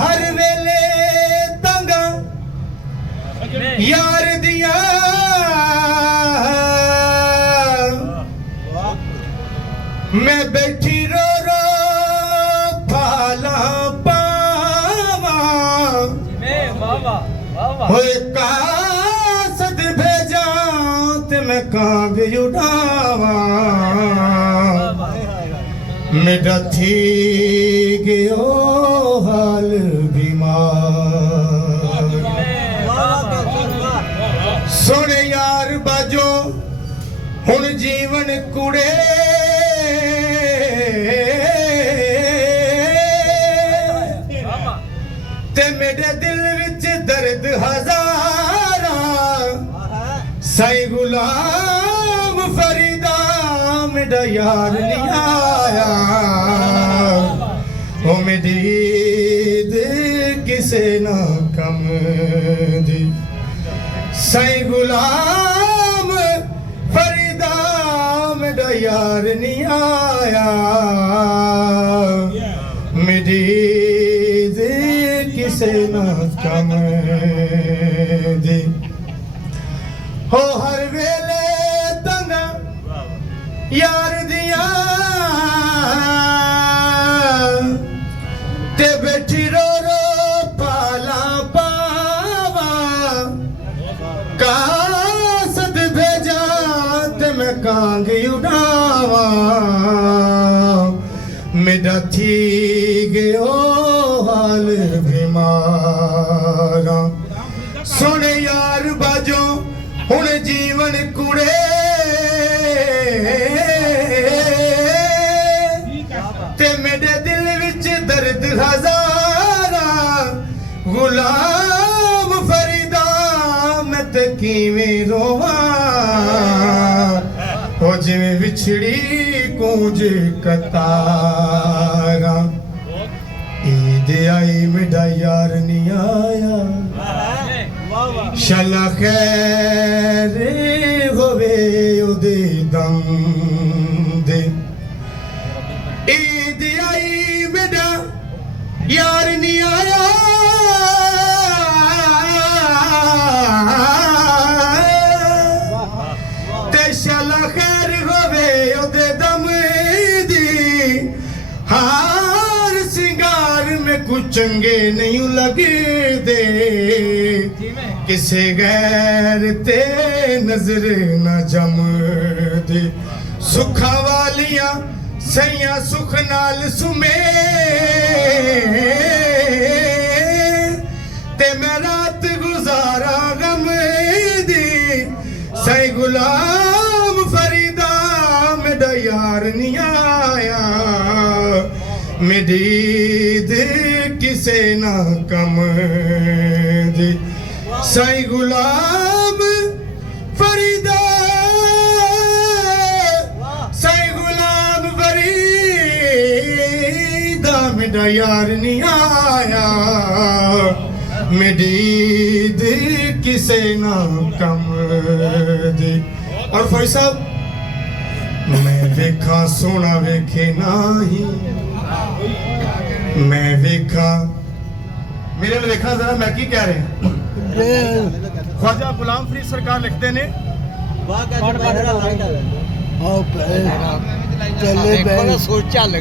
हर वेले तंगा यार दिया मैं बैठी रो रो फाला पावा होए कासद भेजा ते मैं कांग उड़ावा मेरा थी गयो हाल बीमार सुन यार बाजो हुण जीवन कुड़े ते मेरे दिल विच दर्द हजारा साईं गुलाम फरीदा मेरा यार नहीं आया ओ मेरी ईद किसे ना कम दी साईं गुलाम फरीदा मेरा यार नहीं आया मेरी ईद किसे ना कम दी हो हर वेले तना यार दिया ते बैठी रो रो पाला पावा कासद भेजा ते मैं कांग उड़ावा मेरा थी गयो हाल बीमारा सुन यार बाजो हुण जीवन कुड़े ते मेरे दिल विच दर्द हजारा गुलाम फरीदा मैं ते किवें रोवां हो जिवें विछड़ी कूंज कतारा ईद आई मेरा यार नहीं आया शला खैर होवे ओदे दम दे ईद आई मेरा यार नहीं आया ते शला खैर होवे ओदे दम दी हार सिंगार में कुछ चंगे नहीं लगदे किसे गैर ते नजर न जम दे सुखा वालियां सैया सुख नाल सुमे ते मैं रात गुजारा गम दी सही गुलाम फरीदा मेरा यार नहीं आया मेरी ईद किसे ना कम दी साईं गुलाम फरीदा साईं गुलाम फरीदा मेरा यार नहीं आया मेरी ईद किसे ना कम दी और फौजी साहब मैं वेखा सोना वेखे नाही मैं वेखा मेरे लिए देखा जरा मैं की कह रहे हैं ख्वाजा गुलाम फरीद सरकार लिखते ने चले